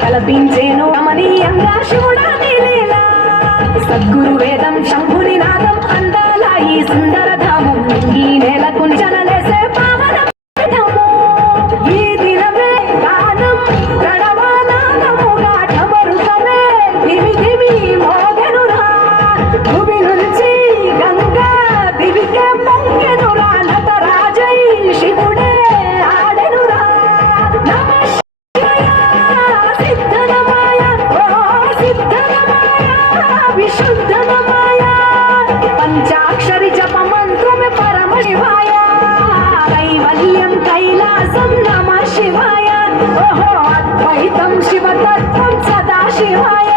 తలపించేను రమణీయంగా శివుడాని లీలా సద్గురు వేదం శంభుని నాదం అందాల ఈ సుందర ధామం ఈ నేలకు నిజనలేసే పావన పీఠము. ఈ దినమే గానం ప్రణవానాదముగా ఢమరుకమే దివి దివి మోగెనురా భూమి నుంచి గంగా దివికే పొంగెనురా నటరాజై శివుడే ఆడెనురా. పంచాక్షరి జప మంత్రమే పరమ శివాయ కైవల్యం కైలాసం నమ శివాయ ఓహో అద్వైతం శివతత్వం సదా శివాయ.